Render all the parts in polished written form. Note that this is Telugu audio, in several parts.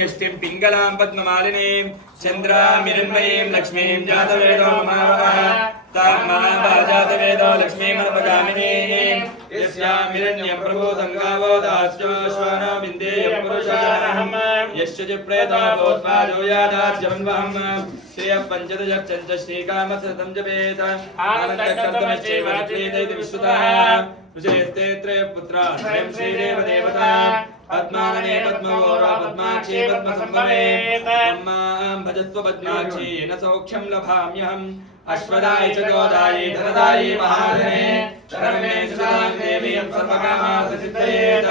यष्टिं पिङ्गलां पद्ममालिनीं चन्द्रामिरन्मयीं लक्ष्मीं जातवेदो महावः तां महाभाजातवेदो लक्ष्मीमनुपगामिनीं यस्यामिरण्यं प्रभूतं गावो दास्यो श्वानो विन्देयं पुरुषाणहं यश्च च प्रेतो भूत्वाजो यादास्यवन्वहं श्रियः पञ्चदशश्चञ्च श्रीकामसततं जपेत आनन्दकर्तमश्चैवाच्येत विश्रुतः विजयस्ते त्रयः पुत्राः स्वयं श्रीदेवदेवता पद्मानने पद्मवोरा पद्माक्षी पद्मसम्भवे मां भजस्व पद्माक्षी न सौख्यं लभाम्यहम् अश्वदाय च गोदायै धनदायै महाधने शरणमे सुदां देवी सर्वकामार्थसिद्धयेत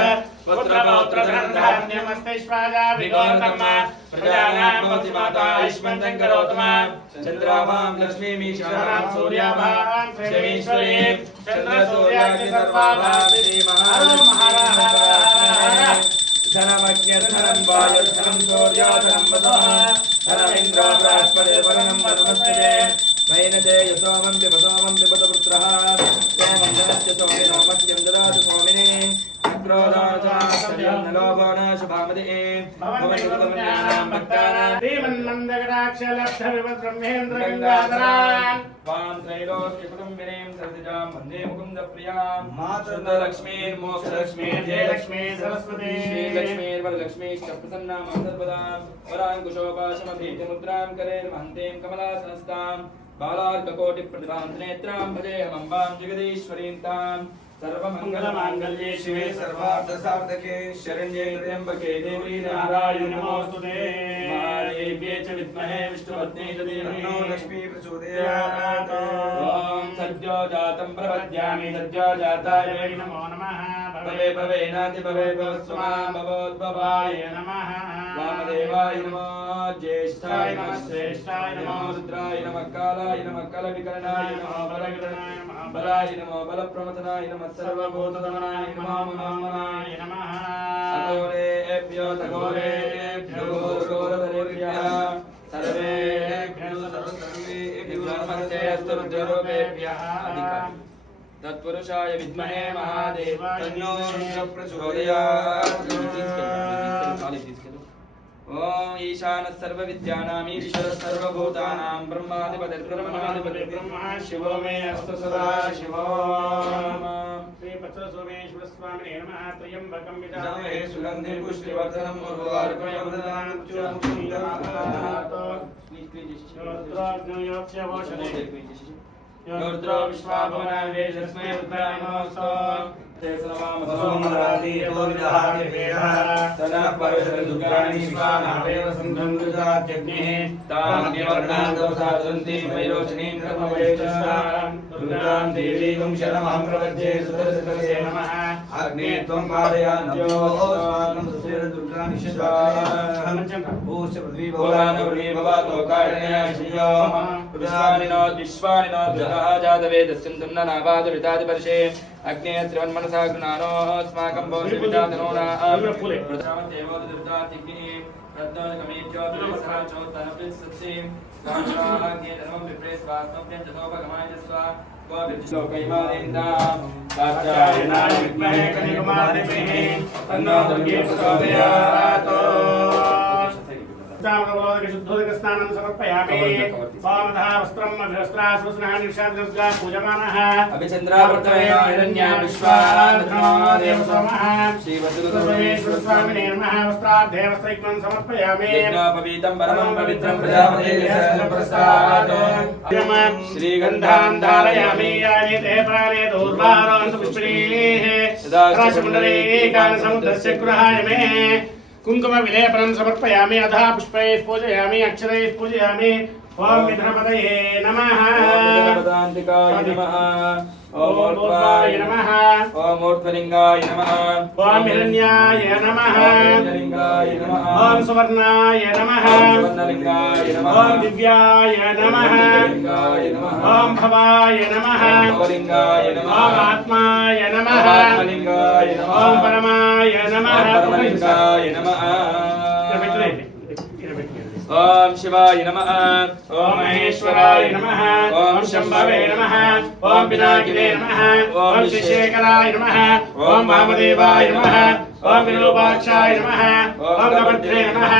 पुत्रपौत्रधनधान्यमस्तैश्वर्या विगोतमा प्रजानां भवति माता आयुष्मन्तं करोतु मां चन्द्राभां लक्ष्मीमीश्वरां सूर्याभां शमीश्वरीं चन्द्रसूर्याग्नि सर्वाभां श्रीमहाराज धनमग्न्यधनं वायुर्धनं सूर्योधनं वसुः धनमिन्द्रो बृहस्पतिः वरुणं वरुणस्पते नैनते यसोमं पिबतोमं पिबतपुत्रः सोमं धनस्य सोमिनो मह्यं ददातु सोमिने क्रोधाचार्यं न लोभो न शुभामतिः भवति भक्तानां श्रीमन्नन्दकटाक्षलब्धविवद्ब्रह्मेन्द्रगङ्गाधरान् वां त्रैलोक्यकुटुम्बिनीं सरसिजां वन्दे मुकुन्दप्रियां मातृलक्ष्मीर्मोक्षलक्ष्मीर् जयलक्ष्मी सरस्वती श्रीलक्ष्मीर्वरलक्ष्मीश्च प्रसन्नां सर्वदां वराङ्कुशोपाशमभीतिमुद्रां करेर्महन्तीं कमलासनस्तां बालार्ककोटिप्रतिभां त्रिनेत्रां भजेऽहमम्बां जगदीश्वरीं तां सर्वमङ्गलमाङ्गल्ये शिवे सर्वार्थसाधके शरण्ये त्र्यम्बके देवी नारायणि नमोस्तुते महादेव्ये च विद्महे विष्णुपत्नी च धीमहि तन्नो लक्ष्मी प्रचोदयात् ॐ सद्यो जातं प्रपद्यामि सद्यो जाताय वै नमो नमः भवे भवेनाति भवे भवस्वमां भवोद्भवाय नमः वामदेवाय नमो ज्येष्ठाय नमः श्रेष्ठाय नमो रुद्राय नमः कालाय नमः कलविकरणाय नमः बलविकरणाय नमः बलाय नमो बलप्रमथनाय नमः सर्वभूतदमनाय नमः महामनाय नमः अघोरेभ्यो तघोरेभ्यो घोरघोरधरेभ्यः सर्वेभ्यो सर्वेभ्यो नमस्ते अस्तु रुद्ररूपेभ्यः तत्पुरुषाय विद्महे महादेवाय तन्नो प्रचोदयात् ओम ईशानः सर्वविद्यानां ईश्वरः सर्वभूतानां ब्रह्माधिपतिर्ब्रह्माधिपतिः ब्रह्मा शिवो मे अस्तु सदा शिवो श्री पत्सोमेश्वर स्वामिने नमः त्र्यम्बकं यजामहे सुगन्धिं पुष्टिवर्धनम् उर्वारुकं ददामि योद्रो विश्वाभवनाय वेशस्मै रुद्राय नमोऽस्तु सोमराति योगिदाहारे वेदः तनः परशर दुर्गाणि विश्वानावेव संघंकृतात्यग्निः तान्यवर्णां दोषादन्ति वैरोचनीं कर्मवैश्वां दुर्गां देवीं शरणमहं प्रपद्ये सुदर्शनसे नमः अग्ने त्वं पादयानभ्यो स्वानं सुस्थिर दुर्गाणि शिवाहं भूष पृथ्वी भवानवृणी भवतो कारणया श्रियो विश्वानिनो जगः जातवेदस्यं तुन्ननावादवितादिपर्षे अग्ने त्रिवन्मनसा गुणानो अस्माकं भवतिविदातनो नाम प्रजावतेवो दुर्दातिग्निः रत्नकमेभ्यो विसराचोत्तनप्रिसत्सि गाञ्चाग्ने धर्मं विप्रेस्वात्मभ्यं जतोपगमाय स्वा गोविन्दोकैमादेन्दां कात्यायनाय विद्महे कन्याकुमारीमहे तन्नो दुर्गे प्रचोदयात् शुद्धोदकस्नानं समर्पयामि वामतः वस्त्रम् अभिवस्त्रासुस्नाः निषादृस्गा पूजमानः अभिचन्द्रावर्तमेन हिरण्या विश्वाधर्मोदेव सोमः श्रीवसुदेवेश्वर स्वामिने नमः वस्त्रार्धे वस्त्रैक्मं समर्पयामि यज्ञोपवीतं परमं पवित्रं प्रजापतेः प्रसादात् श्रीगन्धां धारयामि यानि ते प्राणे दूर्वारोऽन्तु पुष्पिणीः राशकुण्डलीकान् समुद्रस्य गृहाय मे कुंकुम विलेपनं समर्पयामि अधः पुष्पैः पूजयामि अक्षरैः पूजयामि ओम विघ्नपतये नमः विघ्नपदान्तिकाय नमः ओम ऊर्ध्वाय नमः ओम ऊर्ध्वलिंगाय नमः ओम हिरण्याय नमः हिरण्यलिंगाय नमः ओम सुवर्णाय नमः सुवर्णलिंगाय नमः ओम दिव्याय नमः दिव्यलिंगाय नमः ओम भवाय नमः भवलिंगाय नमः ओम आत्माय नमः आत्मलिंगाय नमः ओम परमाय नमः परमलिंगाय नमः ओम शिवाय नमः ओम महेश्वराय नमः ओम शंभवे नमः ओम पिनाकिने नमः ओम शिशेखराय नमः ओम वामदेवाय नमः ओम विरूपाक्षाय नमः ओम कपत्रे नमः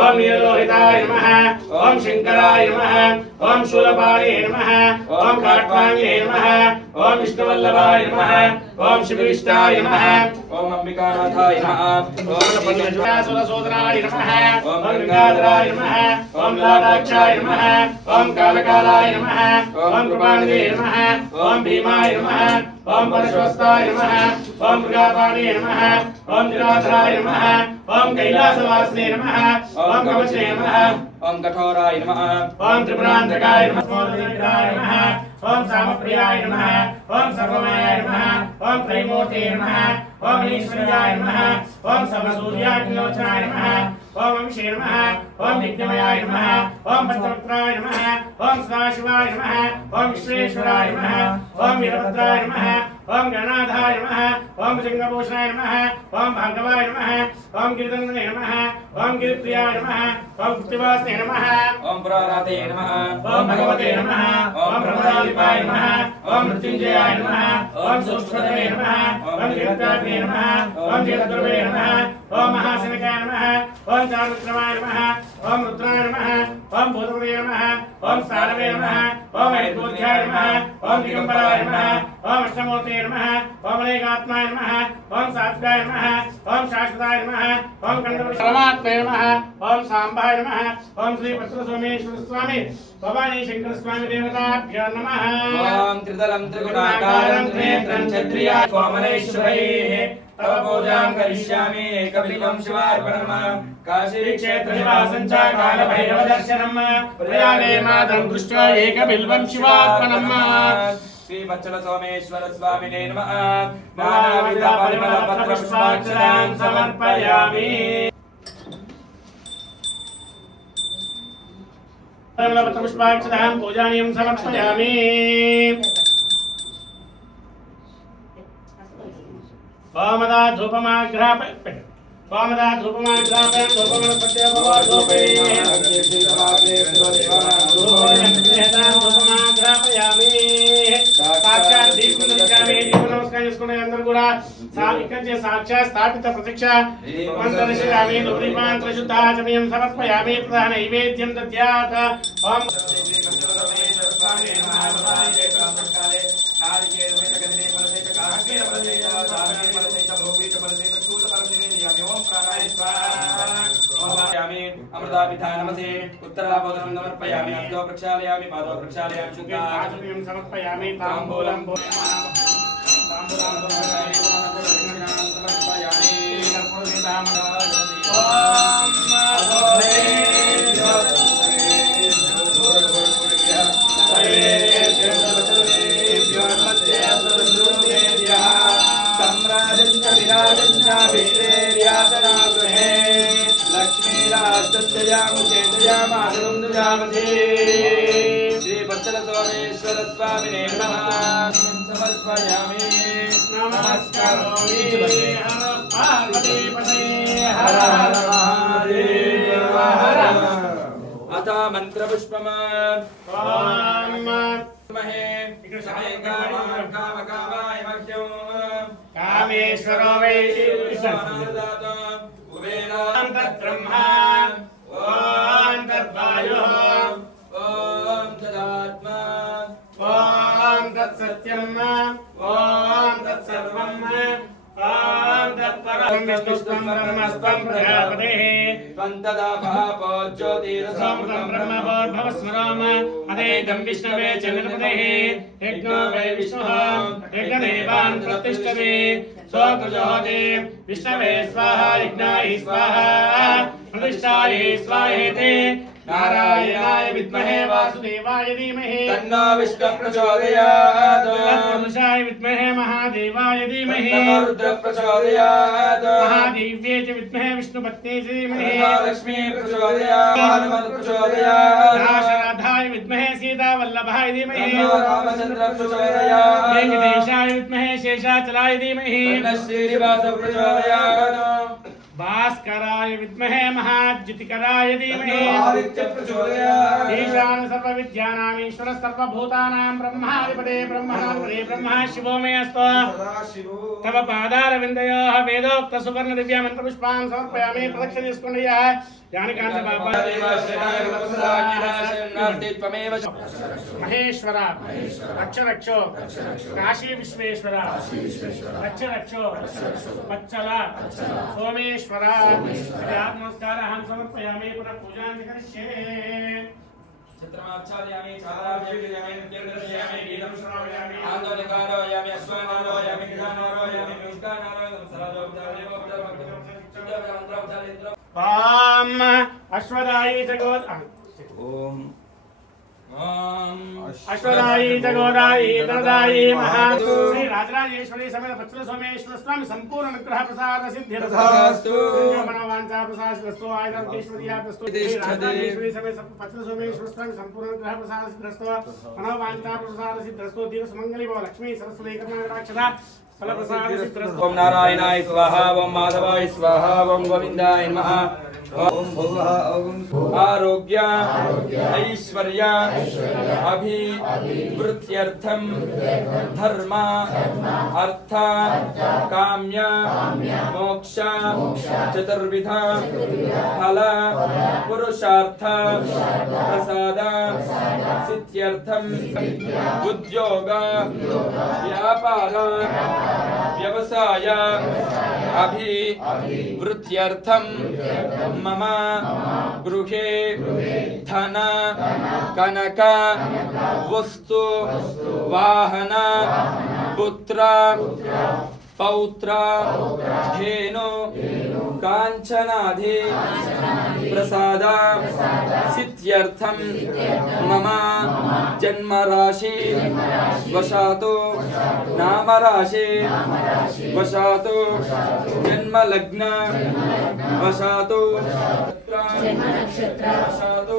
ओम नीललोहिताय नमः ओम शंकराय नमः ओम शूलपाणे नमः ओम काट्वांगे नमः ओम विष्णुवल्लभाय नमः ओम शिवविष्टाय नमः ओम अंबिकानाथाय नमः ओम सुरसोदराय नमः ओम गंगाधराय नमः ओम लालाक्षाय नमः ओम कालकालाय नमः ओम कृपानिधे नमः ओम भीमाय नमः ओम परशुस्ताय नमः ओम मृगापाणे नमः ओम निराधराय नमः ओम कैलासवासिने नमः ओम कवचे नमः ओम कठोराय नमः ओम त्रिपुरांतकाय नमः ओम सामप्रियाय नमः ओम सर्वमयाय नमः ओम त्रैमूर्ते नमः ओम ईश्वर्याय नमः ओम सर्वसूर्याग्निलोचनाय नमः ओम अभिषे नमः ओम यज्ञमयाय नमः ओम पंचवक्त्राय नमः ओम सदाशिवाय नमः ओम विश्वेश्वराय नमः ओम वीरभद्राय नमः ओम गणाधाय नमः ओम भुजंगभूषणाय नमः ओम भार्गवाय नमः ओम गिरिधन्वने नमः ओम गिरिप्रियाय नमः ओम कृत्तिवासने नमः ओम पुराराते नमः ओम भगवते नमः ओम ब्रह्मदेवाय नमः ओम मृत्युंजयाय नमः ओम सूक्ष्मदेवे नमः ओम जगत्तात्मे नमः ओम जगद्गुरवे नमः ओम महासेनकाय नमः ओम चारुक्रमाय नमः ओम रुद्राय नमः ओम भूतपदे नमः ओम स्थानवे नमः ओम ऐद्बोध्याय नमः ओम दिगंबराय नमः ओम अष्टमूर्ते नमः ओम अनेकात्माय नमः ओम सात्विकाय नमः ओम शाश्वताय नमः ओम खंडपरमात्मे नमः ओम सांबाय नमः ओम श्री पत्रसोमेश्वर स्वामी भवानी शंकर स्वामी देवताभ्यो नमः ओम त्रिदलं त्रिगुणाकारं त्रिनेत्रं क्षत्रिया कोमलेश्वरैः तव पूजां करिष्यामि एकबिल्वं शिवार्पणम् काशी क्षेत्रनिवासं च कालभैरवदर्शनम् प्रयागे मातं दृष्ट्वा एकबिल्वं शिवार्पणम् श्री वत्सल सोमेश्वर स्वामिने नमः नानाविध परिमल पत्र पुष्पाक्षरां समर्पयामि परिमल पत्र पुष्पाक्षरां पूजानियं समर्पयामि वामदा धूपमाघ्राप वामदा धूपमाघ्राप धूपमनपत्य भव धूपे साक्षात् दीपनमस्कारामि दीपनमस्कार చేసుకునే అందరూ కూడా సాక్షాత్ సాక్షాత్ స్థాపిత ప్రత్యక్ష మంత్రదర్శయామి ధూపదీపాంతర శుద్ధాచమయం సమర్పయామి ప్రధాన నైవేద్యం దద్యాత్ ఓం अमृताभिधानमसे उत्तराबोधनं समर्पयामि हस्तो प्रक्षालयामि पादौ प्रक्षालयामि शुद्धाचमयं समर्पयामि ताम्बूलं श्री वत्सल सोमेश्वर स्वामिने नमः समर्पयामि नमस्कारोमि हर पार्वती पते हर हर महादेव हर अथ मंत्रपुष्पम् महे कामकामाय मह्यं कामेश्वरो वै कुबेरां तद्ब्रह्मा ॐ तद्वायुः ॐ तदात्मा ॐ तत्सत्यम् ॐ तत्सर्वम् ॐ तत्परं विष्णुस्त्वं ब्रह्मस्त्वं प्रजापतिः त्वं तदापः ज्योतिरसमृतं ब्रह्मभोर्भवस्मराम अनेकं विष्णवे च निरपतिः यज्ञो वै विष्णुः यज्ञदेवान् प्रतिष्ठते स्वप्रजोते विष्णवे स्वाहा यज्ञाय स्वाहा प्रतिष्ठाय स्वाहेति नारायणाय विद्महे वासुदेवाय धीमहि तन्नो विष्णुः प्रचोदयात् तत्पुरुषाय विद्महे महादेवाय धीमहि तन्नो रुद्रः प्रचोदयात् महादेव्यै च विद्महे विष्णुपत्न्यै च धीमहि तन्नो लक्ष्मीः प्रचोदयात् हनुमत् प्रचोदयात् दाशरथाय विद्महे सीतावल्लभाय धीमहि तन्नो रामचन्द्रः प्रचोदयात् वेंकटेशाय विद्महे शेषाचलाय धीमहि तन्नः श्रीनिवासः प्रचोदयात् भास्कराय विद्महे महाज्योतिकराय धीमहि तन्नो आदित्यः प्रचोदयात् ईशान सर्वविद्यानामीश्वर सर्वभूतानां ब्रह्माधिपते ब्रह्मणाधिपते ब्रह्मा शिवो मे अस्तु तव पादारविन्दयोः वेदोक्त सुवर्ण दिव्य मंत्रपुष्पान् समर्पयामि प्रदक्षिणेस्कुण्डयः ज्ञानकान्त बाबा महेश्वर रक्ष रक्षो काशी विश्वेश्वर रक्ष रक्षो वत्सल सोमेश्वर नमस्कारः समर्पयामि पुनः पूजां करिष्ये छत्रमाच्छादयामि चाराव्ययामि नित्यदर्शयामि गीतं श्रावयामि आन्दोलकारोयामि अश्वानारोयामि गिरानारोयामि मुष्कानारोयामि सराजोपचारेवोपचारभक्तिं पाम अश्वदायी जगोद ओम अश्वदायी जगोदायी धनदायी महा श्री राजराजेश्वरी समेत वत्सल सोमेश्वर स्वामी संपूर्ण अनुग्रह प्रसाद सिद्धिरस्तु मनोवांछा प्रसाद सिद्धिरस्तु आयुर्वेश्वरीयास्तु श्री राजराजेश्वरी समेत वत्सल सोमेश्वर स्वामी संपूर्ण अनुग्रह प्रसाद सिद्धिरस्तु मनोवांछा प्रसाद सिद्धिरस्तु दिवस मंगली भव लक्ष्मी सरस्वती कर्मणाक्षरा फल प्रसाद सिद्धिरस्तु ओम नारायणाय स्वाहा ओम माधवाय स्वाहा ओम गोविंदाय नमः ओम भुवः ओम आरोग्य ऐश्वर्य अभिवृद्ध्यर्थं धर्म अर्थ काम्य मोक्ष चतुर्विध फल पुरुषार्थ प्रसाद सिद्ध्यर्थं उद्योग व्यापार व्यवसाय अभिवृद्ध्यर्थं मम गृहे धन कनक वस्तु वाहन पुत्र पौत्र धेनु कांचनादि प्रसाद सिद्ध्यर्थं मम जन्म राशि वशातो नाम राशि वशातो जन्म लग्न वशातो वशातो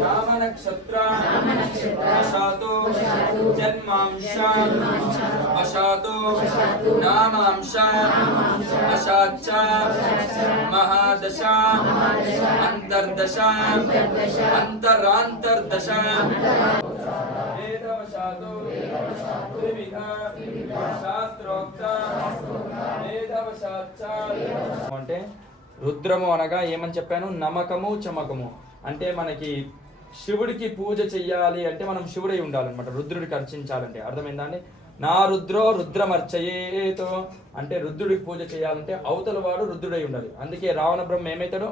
नाम नक्षत्र वशातो जन्मांश वशातो नामांश वशाच्च महादशा अंतर्दशा अंतरांतर्दशा वेदवशातो त्रिविध शास्त्रोक्त वेदवशाच्च అంటే రుద్రము అనగా ఏమని చెప్పాను నమకము చమకము అంటే మనకి శివుడికి పూజ చెయ్యాలి అంటే మనం శివుడై ఉండాలన్నమాట రుద్రుడికి అర్చించాలంటే అర్థమైందా అండి నా రుద్రో రుద్రమర్చయేతో అంటే రుద్రుడికి పూజ చేయాలంటే అవతల వాడు రుద్రుడై ఉండాలి అందుకే రావణ బ్రహ్మ ఏమైతాడు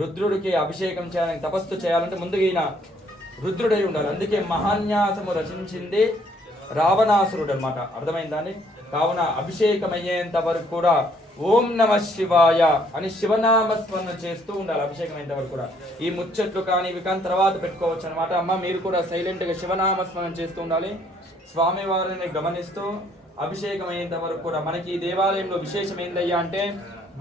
రుద్రుడికి అభిషేకం చేయాలని తపస్సు చేయాలంటే ముందుగా ఈయన రుద్రుడై ఉండాలి అందుకే మహాన్యాసము రచించింది రావణాసురుడు అన్నమాట అర్థమైందా అండి కావున అభిషేకం అయ్యేంత వరకు కూడా ఓం నమ శివాయ అని శివనామస్మరణ చేస్తూ ఉండాలి అభిషేకం అయినంత వరకు కూడా ఈ ముచ్చట్లు కానీ ఇవి కానీ తర్వాత పెట్టుకోవచ్చు అనమాట అమ్మ మీరు కూడా సైలెంట్గా శివనామస్మరణ చేస్తూ ఉండాలి స్వామివారిని గమనిస్తూ అభిషేకం అయ్యేంత వరకు కూడా మనకి ఈ దేవాలయంలో విశేషం ఏందయ్యా అంటే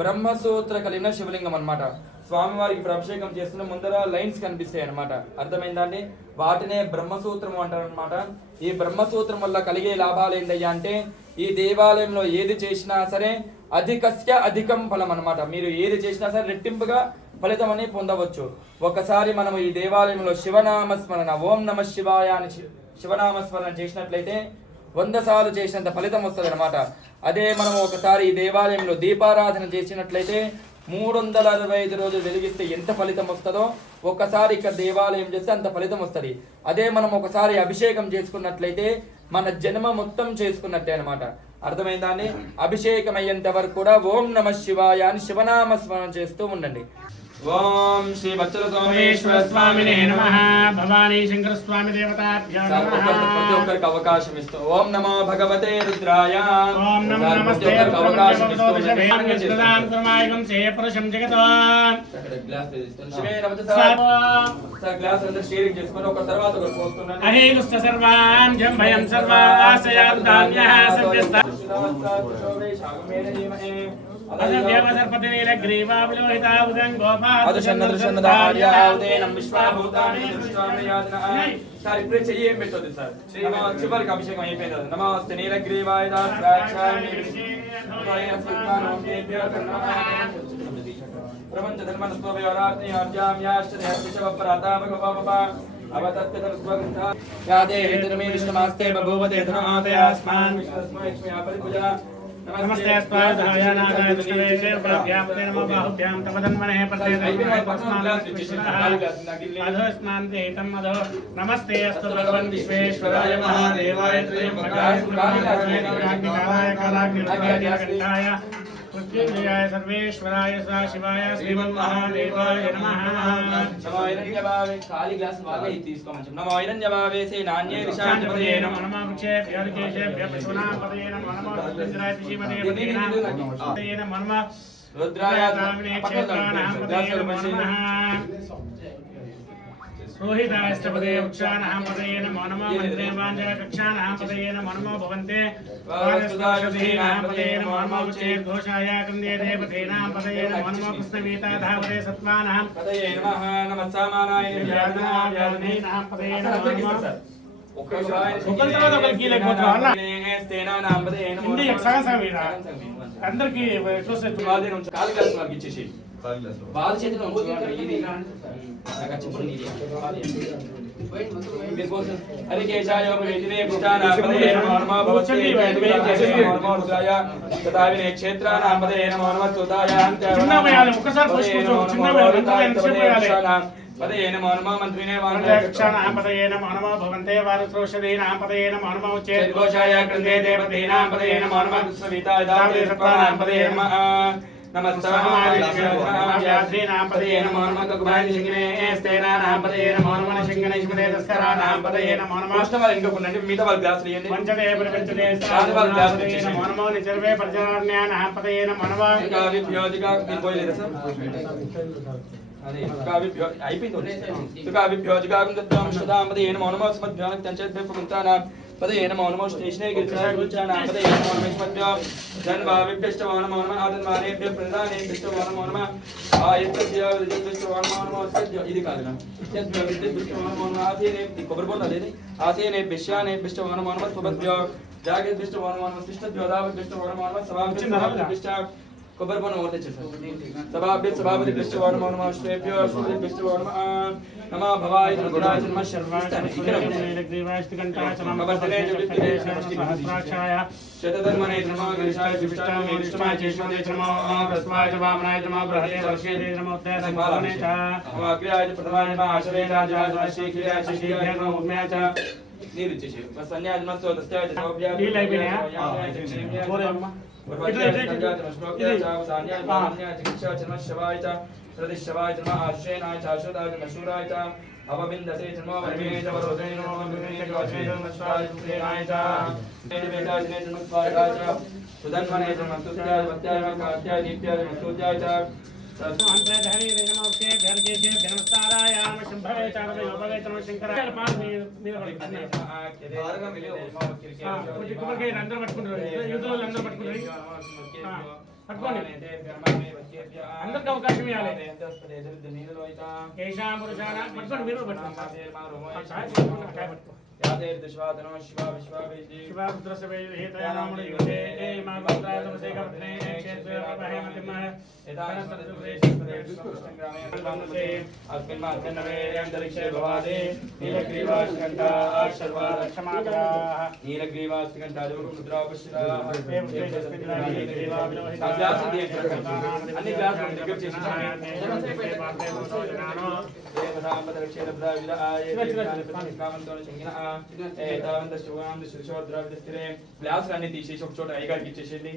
బ్రహ్మసూత్ర కలిగిన శివలింగం అన్నమాట స్వామివారికి ఇప్పుడు అభిషేకం చేస్తున్న ముందర లైన్స్ కనిపిస్తాయి అన్నమాట అర్థమైందా అండి వాటినే బ్రహ్మసూత్రము అంటారు అనమాట ఈ బ్రహ్మసూత్రం వల్ల కలిగే లాభాలు ఏందయ్యా అంటే ఈ దేవాలయంలో ఏది చేసినా సరే అధికస్య అధికం ఫలం అన్నమాట మీరు ఏది చేసినా సరే రెట్టింపుగా ఫలితం అని పొందవచ్చు ఒకసారి మనము ఈ దేవాలయంలో శివనామస్మరణ ఓం నమ శివాయ అని శివనామస్మరణ చేసినట్లయితే 100 సార్లు చేసినంత ఫలితం వస్తుంది అనమాట అదే మనం ఒకసారి ఈ దేవాలయంలో దీపారాధన చేసినట్లయితే 365 రోజులు వెలిగిస్తే ఎంత ఫలితం వస్తుందో ఒకసారి ఇక్కడ దేవాలయం చేస్తే అంత ఫలితం వస్తుంది అదే మనం ఒకసారి అభిషేకం చేసుకున్నట్లయితే మన జన్మ మొత్తం చేసుకున్నట్టే అనమాట అర్థమైందా అండి అభిషేకం అయ్యేంత వరకు కూడా ఓం నమ శివాయ అని శివనామస్మరణ చేస్తూ ఉండండి ఓం శ్రీ వత్సల సోమేశ్వర స్వామినే నమః భవానీ శంకర స్వామి దేవతాభ్యో నమః ప్రతి ఒక్కరికి అవకాశం ఇస్తూ ఓం నమో భగవతే రుద్రాయ ఓం నమో నమస్తే అవకాశం ఇస్తూ జగదాం కుర్మాయకం సేపురుషం జగతో గ్లాస్ తీస్తాను శివే నమః సార్ గ్లాస్ అందరూ షేరింగ్ చేసుకొని ఒక తర్వాత ఒకరు పోస్తున్నారు అహేగుస్త సర్వాం జంభయం సర్వాసయాదాన్యః సవ్యస్త చివరికి అభిషేకం అయిపోయింది నమస్తే నీలగ్రీవాయ ప్రపంచ ధర్మస్వరాజ్ఞ అవతత్యతస్వగ్రంథ యాదే హితనమే విష్ణుమాస్తే బభూవతే ధనాదయాస్మాన్ విష్ణుస్మై పరిపూజన नमस्ते अस्वाधाय नागाय विष्णुवे प्रभ्यापते नमो बाहुभ्यां तमदन्मने प्रत्येकस्माय अधो स्नान्ते तम अधो नमस्ते अस्तु भगवन् विश्वेश्वराय महादेवाय त्र्यम्बकाय पुरुषाय कालाग्निकाय मृत्युंजयाय सर्वेश्वराय सदाशिवाय श्रीमन्महादेवाय नमः नमो हिरण्यभावे खाली ग्लास वाले తీసుకోమని నమో హిరణ్యభావే సేనాన్యే దిశాంతపదే नमो नमः वृक्षेभ्यः ऋकेशेभ्यः पशूनांपदये नमो नमः वृक्षेन्द्राय पिशीमते पदये नमो नमः रुद्राय क्षेत्राणांपदये नमो नमः रोहितास्तपदे वृक्षाणांपदये नमो नमः मन्त्रे वाञ्छाकक्षाणांपदये नमो नमः भवन्ते वारसुदाशुधीनांपदये नमो नमः उच्चैर्घोषाय क्रन्दे देवतेनांपदये नमो नमः कृष्णवीताधावते सत्त्वानां पदये नमः नमः सामानाय व्याधनांपदये नमो नमः అందరికి బాల్ చేతిలో హరి కేశాయ వేదినే పుష్టానాంపదే నమో నమః భవత్యై వేదినే తదావినే క్షేత్రానాంపదే నమో నమః స్తుతాయ చిన్నమయాలి ఒకసారి పుష్పించు చిన్నమయాలి చిన్నమయాలి పదయే నమో నమః మంత్రినే వాంఛాక్షానాంపదయే నమో నమః భవంతే వారశ్రోషధీనాంపదయే నమో నమః ఉచ్చేద్ఘోషాయ కృందే దేవతీనాంపదయే నమో నమః సవితాయ దావేశ్వరానాంపదయే నమః నమస్తేనాంపదయే నమో నమః గగుభాయ శంగినే స్తేనానాంపదయే నమో నమః శంగనేశ్వరే తస్కరానాంపదయే నమో నమః అష్టమాలు ఇంకా కొనండి మిగతా వాళ్ళ గ్లాసులు ఇవ్వండి పంచదే ప్రపంచదే స్థానవాల్గ్లాసులు నమో నమః నిచర్వే ప్రజారణ్యానాంపదయే నమో నమః ఇంకా విభ్యోజిగా మీరు పోయలేదా సార్ అదే కావిభ్యో అయిపోయింది కావిభ్యోజిగాగం దత్తాం శుదాంపదయే నమో నమః స్మద్భ్యానక్ తంచద్భే పుకుంతానాం పదయే నమో నమః స్టేషనే గిరిచాయ గుచ్చానాం పదయే నమో నమః స్మద్భ్యాం ధన్వావిభ్యశ్చ నమో నమః ఆదన్వానేభ్య ప్రదానేభ్యశ్చ నమో నమః ఆయత్య విద్యుశ్చ నమో నమః ఇది కాదునా విద్యుశ్చ నమో నమః ఆసేనే కొబ్బరి బోర్డు అదేది ఆసేనే బిష్యానేభ్యశ్చ నమో నమః స్వభద్భ్యో జాగేభ్యశ్చ నమో నమః శిష్టద్యోదాభ్యశ్చ నమో నమః సభాభ్యశ్చ కొబ్బరి బోర్డు ఓర్తే చేశారు సభాపతి బిష్ట నమో నమః శ్రేభ్యో శ్రీపతి బిష్ట నమః నమః భవాయ రుద్రాయ నమః శర్వాష్టాని సహస్రాక్షాయ శతధర్మనే నమః గణేశాయ శిష్టాయ విష్ణుమాయ చేష్మదే నమః ప్రస్వాయ వామనాయ నమః బృహదే వర్షేదే నమః ఉత్తరాయ చ అగ్ర్యాయ ప్రథమాయ నమః ఆశ్రయ రాజాయ నమః శీఘ్రాయ శీఘ్రాయ నమః ఉమ్యాయ చ నీరు ఇచ్చేసి సన్యాయ నమః సోదస్యాయ చోభ్యాయ నీళ్ళు అయిపోయినాయా పోరేమ్మా ప్రతిశవాయ జన్మ ఆశ్రయనాయ శాశ్వతాయ మశూరాయ చ అవబిందతే జన్మ వరమే చ వరోదే నమో వరమే చ వాచే జన్మ స్వాయ సుఖేనాయ చ వేదాయ జన్మ స్వాయ చ సుధన్వనే జన్మ స్తుత్యాయ వత్యాయ కాత్యాయ దీప్యాయ మసూత్యాయ చ అంతర్ధని నమో కే ధర్గేజే ధనస్తారాయ నమ శంభవే చ నమ యోగవే చ నమ శంకరాయ పాల్ మీద కొబ్బరికాయ అందరూ పట్టుకుంటారు యూతులు అందరూ పట్టుకుంటారు పట్టుకోండి అందరికి అవకాశం ఇవ్వాలి కేశా పురుషాన పట్టుకోండి మీరు పట్టుకోండి దిశ్వాదనో శివ విశ్వావేజి శివారుద్రసవేదహేతయానాముడి యుగే ఏ మా గోత్రాయ తమసే కర్తనే క్షేత్రే ప్రభహేమతిమ अस्मिन् माध्यमे अंतरिक्षे भवादे नीलग्रीवास्कंठा शर्वाक्षमात्राः नीलग्रीवास्कंठा रुद्रावश्यः अन्य क्लास దగ్గర చేసి గ్లాసులు అన్ని తీసేసి ఒక చోట అయ్యగారికి ఇచ్చేసేది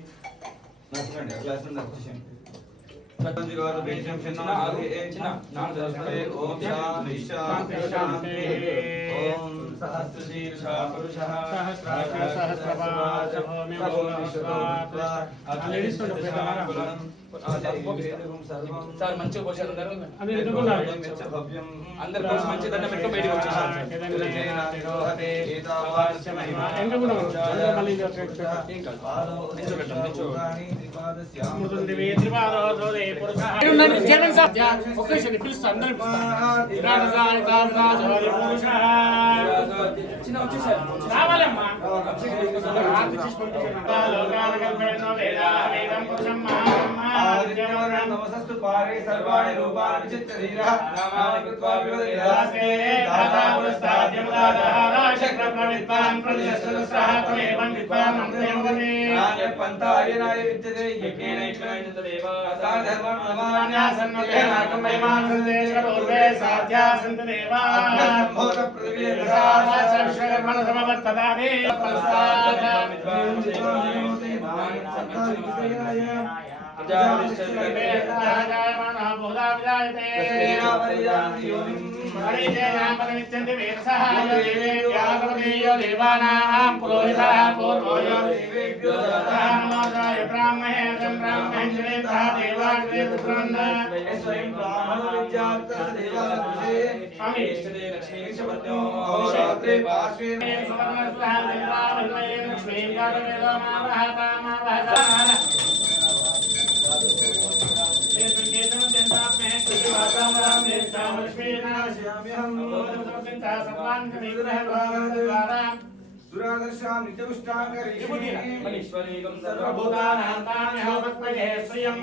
సార్ మంచిగా పోషారు అందరు పోసి మంచి దండ పెట్టుకో బయటకు వచ్చేసారు చిన్న వచ్చేసారు రావాలమ్మా నమస్తు పారే సర్వాణి రూపాణి చిత్తరీరా నామాని కృత్వా వివదయాస్తే దాతా పురస్తాద్యముదాధారా శక్ర ప్రవిద్వాన్ ప్రతిశస్త్రసహత్వేవం విద్వాన్ మంత్రేమగమే నాన్య పంతాయనాయ విద్యతే యజ్ఞేన ఇష్టాయతదేవ సాధర్మం నమాన్యాసన్నతే నాకం వైమానసేకరోర్వే సాధ్యా సంతదేవా సంభోత పృథివీ రసాశర్షకర్మణ సమవర్తదానే ప్రసాద విద్వాన్ दुरादर्शां नित्यपुष्टांगरीश्वरीगं सर्वभूतानां तान्यहवत्मये श्रियं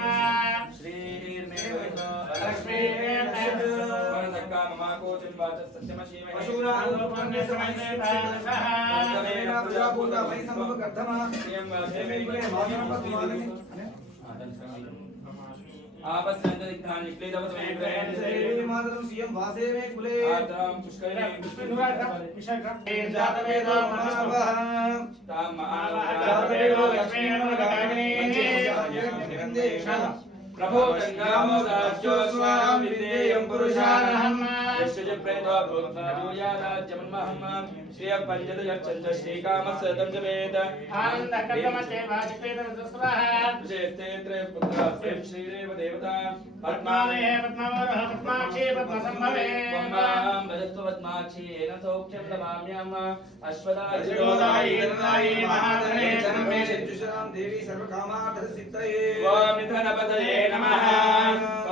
प्रभो गंगामोदास्योस्वाम विदेयं पुरुषानहम् यस्य प्रेतो भूतनाजोयादाज्यमन्महम् श्रिय पंचदयच्छन्द श्रीकामसदं जवेद आनन्दकर्मस्ते वाजिपेतमसुरः विशेषेत्रे पुत्रास्ते श्रीदेव देवता पद्मालये पद्मवरः पद्माक्षी पद्मसंभवे पद्मां भजत्व पद्माक्षी येन सौख्यं लभाम्यहम् अश्वदाय शिरोदायि ददायि महाधने जन्मे सिद्धुषां देवी सर्वकामार्थसिद्धये ओम निधनपतये नमः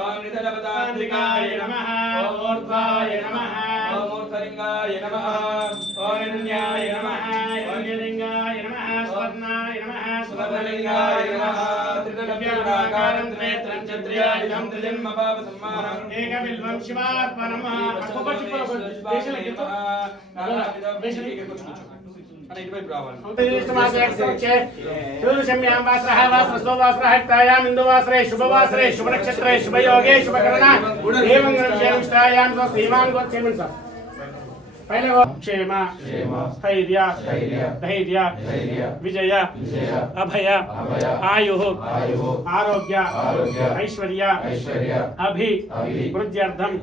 ओम निधनपतान्तिकाय नमः ओम ऊर्ध्वाय नमः ओम ऊर्ध्वलिंगाय नमः ओम हिरण्याय नमः ओम हिरण्याय नमः स्वर्णाय नमः स्वर्णलिंगाय नमः त्रिदव्याकारं त्रेत्रं चत्र्यायुधं त्रिजन्म पाप संहारम् एकबिल्वं शिवार्पणम् इंदुवासरे शुभवासरे शुभनक्षत्रे शुभयोगे शुभकरण एवं पहले वो क्षेम स्थैर्य धैर्य विजय अभय आयु आरोग्य ऐश्वर्य अभिवृद्ध्यर्थं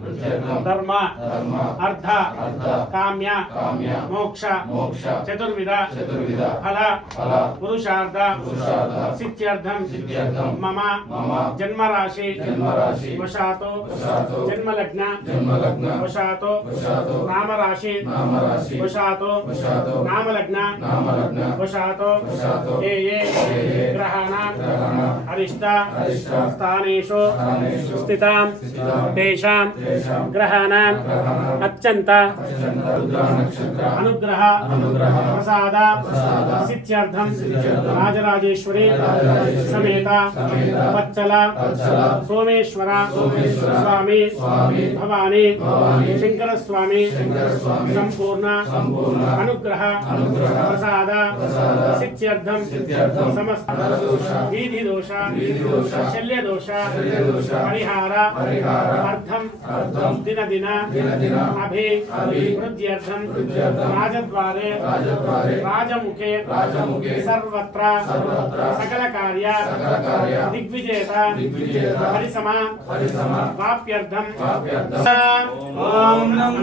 धर्म अर्थ काम्य मोक्ष चतुर्विध फल पुरुषार्थ सिद्ध्यर्थं मम जन्मराशि वशातो जन्मलग्न वशातो नामराशि वशातो नामलग्न वशातो ये ग्रहाणां अरिष्ट स्थानेषु स्थितां तेषां ग्रहाणां अत्यन्त अनुग्रह प्रसाद सिद्ध्यर्थं राजराजेश्वरी समेत वत्सल सोमेश्वर स्वामी भवानी शंकर स्वामी संपूर्ण अनुग्रह प्रसाद सिद्ध्यर्थं समस्त विधि दोष शल्य दोष परिहार अर्थं दिन दिन अभिवृद्ध्यर्थं राजद्वारे राजमुखे सर्वत्र सकल कार्य दिग्विजयता परिसमा वाप्यर्थं ओम नमो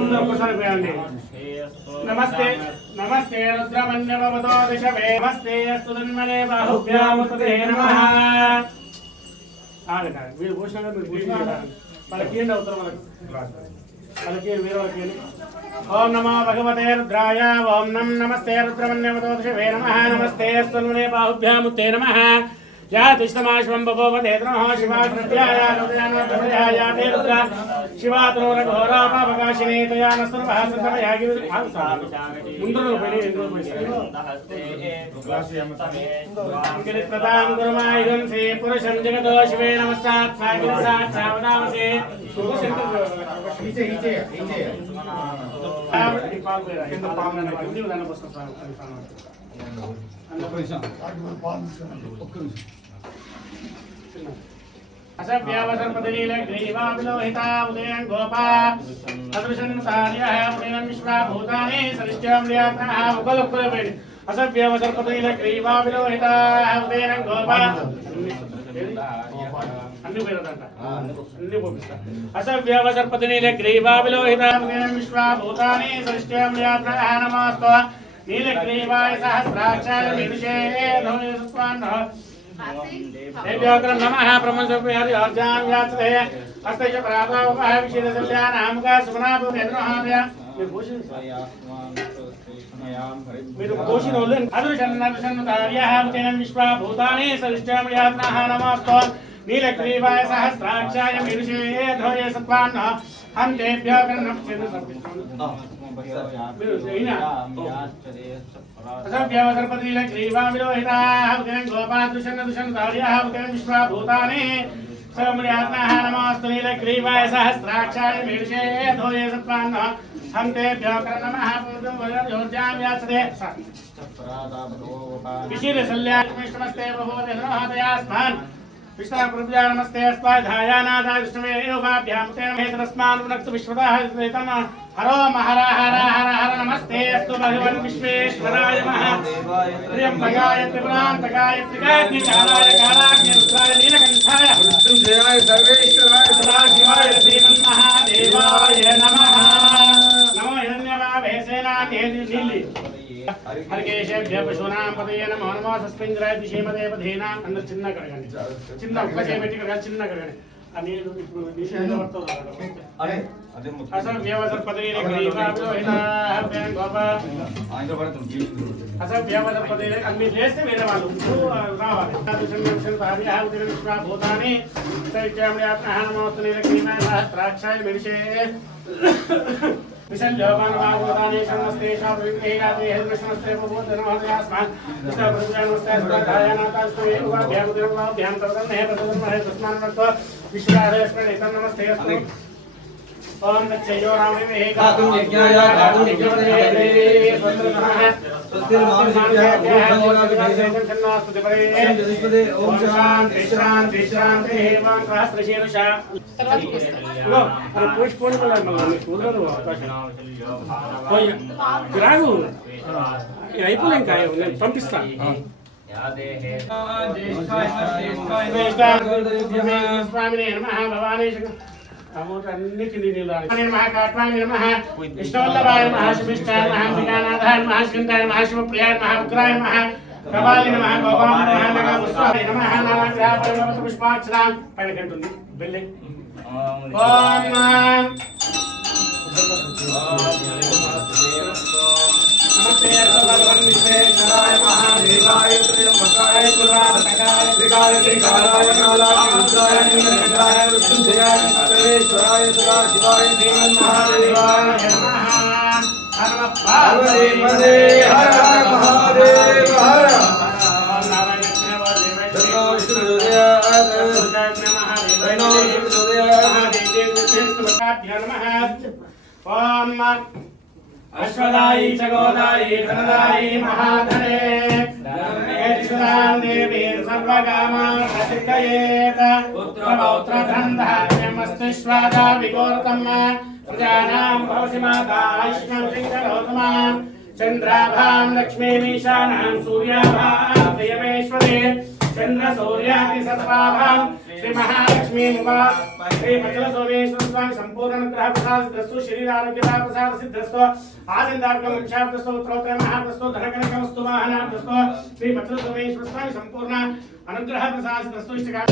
नमस्ते नमस्ते रुद्रमन्यवतो दिशवे नमस्ते अस्तु तन्मने बाहुभ्यामुते नमः आगे वीर घोषणा कर घोषणा पलकींड उत्तर पलकींड वीर वाक्य ओम नमो भगवते रुद्राय ओम नमस्ते रुद्रमन्यवतो दिशवे नमः नमस्ते अस्तु तन्मने बाहुभ्यामुते नमः या तिष्ठमाश्वं बभोवते नमः शिवाय प्रत्याय रुद्राय प्रत्याय ते रुद्र శివాతోరఘోరాపాపకాశినే తయా నస్తుర్వః సంతమయాగి ముందు పోయి ఎందుకు పోయి ప్రదాం గురుమాయుధం సే పురుషం జగతో శివే నమస్సాత్ సాగిరసాత్ సావదామసే అసభ్యవసర్పతిలీలగ్రీవాభిలోహితా ఉదయం గోపా అదృశం సార్యః ఉదయం విశ్వాభూతాని సరిష్టామ్రియాత్నః ఒకలొక్కలపేడి అసభ్యవసర్పతిలీలగ్రీవాభిలోహితా ఉదయం గోపా అన్ని పేరదంట అన్ని పంపిస్తా అసభ్యవసర్పతిలీలగ్రీవాభిలోహితా ఉదయం విశ్వాభూతాని సరిష్టామ్రియాత్నః నమోస్తు నీలగ్రీవాయ సహస్రాక్షాయ విదుషే ధోయస్వాన్నః देव्योग्रं नमः ब्रह्मसुप्रियादि अर्जां याचते हस्तैष परातावः विशीलसल्यानामुखा सुमनाभूतेन्द्रहादय మీరు పోషిన వాళ్ళు అదృశన్నదార్యః ఉతేన విశ్వభూతాని సరిష్టామ్రియాత్నః నమోస్తు నీలగ్రీవాయ సహస్రాక్షాయ విదుషే ధోయ సత్వాన్నః హం దేవ్యోగ్రం అసభ్యవసర్పతిలీలగ్రీవాభిలోహితాः ఉదయం గోపాదృశన్నదార్యः ఉదయం విశ్వభూతాని సౌమ్యాత్మః నమోస్తు నీలగ్రీవాయ సహస్రాక్షాయ విదుషే ధోయ సత్వాన్నః हम ते व्याकरण नमः पूर्वं वयोर्जां याचते विशील सल्याष्टमस्ते बहुवते नमः विष्णुप्रभुजा नमस्ते अस्मद्धायानादा विष्णवे योगाभ्यां तेन हेतरस्मान् पुनक्तु विश्वतः स्थितं हरो महर हर हर हर नमस्ते अस्तु भगवन् विश्वेश्वराय नमः त्र्यम्बकाय त्रिपुरान्तकाय त्रिकाग्निकालाय कालाग्नि रुद्राय नीलकण्ठाय मृत्युञ्जयाय सर्वेश्वराय सदाशिवाय श्रीमन्महादेवाय नमः नमो हिरण्यवाहे सेनान्ये नीली हरिकेशेभ्य पशूनां पतये नमो नमो सस्मिन्द्राय दिशेमदे पधेनां अंदर చిన్న కడగండి చిన్న ఒక్క చేపెట్టి కడగండి చిన్న కడగండి ఆ నీళ్ళు ఇప్పుడు నిషేధ వర్తలు అరే అదే అసలు వ్యవసర్ పదవిని గ్రీవాభిలోహితాః ఉదయం గోపా అసలు వ్యవసర్ పదవిని అన్ని చేస్తే వేరే వాళ్ళు రావాలి అదృశం సార్యః ఉదయం విశ్వభూతాని సైత్యామ్రియాత్నః నమోస్తు నీలగ్రీవాయ సహస్రాక్షాయ విదుషే विशल्योपानवागोदाने शरणस्ते शाब्रिकेयाते हेद्रशनस्ते बहुवदनमहदयास्मान् विष्णुप्रभुजानस्ते सुधायानातास्तवे उवाभ्यामुदरवाभ्यां तवदन्ने प्रतदन्महे तस्मान्नत्व विश्वराधेस्मरे तन्नमस्ते अस्तु ओम तच्चयो रामवे गातुं यज्ञाय गातुं यज्ञपदे स्वस्तिर्नमः ओम शांति शांति शांति एवं सहस्रशीर्षा पुष्पोण రాగు అయిపోలే ఇంకా నేను పంపిస్తాను స్వామినే నమః భవానీ అన్నిటికీ నమః కాట్వాయ నమః విష్ణువల్లభాయ నమః శివిష్టాయ నమః అంబికానాథాయ నమః స్కందాయ నమః శివప్రియాయ నమః ఉగ్రాయ నమః కపాలి నమః గోపాయ నమః పుష్పాయ నమః నామగ్రహ పరిమళ పుష్పాక్షరాం పైన కంటుంది బెల్లె ఓం नमस्ते भगवान विश्वेश्वराय महादेवाय त्र्यंबकाय पुराणकाय त्रिकाय त्रिकालाय कालाय रुद्राय नीलकण्ठाय मृत्युंजयाय सर्वेश्वराय सदाशिवाय श्रीमन्महादेवाय नमः हर पार्वती हर हर महादेव हर ओम अश्वदायी जगोदायी धनदायी महाधने धर्मेश्वरां देवीं सर्वकामां प्रसिद्धयेत पुत्रपौत्रधनधान्यमस्ति स्वादा विगोर्तम् प्रजानां भवसि माता ऐष्णं सिंहरोतमां चन्द्राभां लक्ष्मीमीशानां सूर्याभां प्रियमेश्वरे चंद्र सूर्यादि सर्वाभां श्री महालक्ष्मी श्री मचल सोमेश्वर स्वामी संपूर्ण अनुग्रह प्रसाद सिद्धस्तु शरीर आरोग्य प्रसाद सिद्धस्तु आदिंदार्गम वंशाब्दस्तु उत्तरोत्तर महाब्दस्तु धनकनकमस्तु वाहनाब्दस्तु श्री मचल सोमेश्वर स्वामी संपूर्ण अनुग्रह प्रसाद सिद्धस्तु इष्टका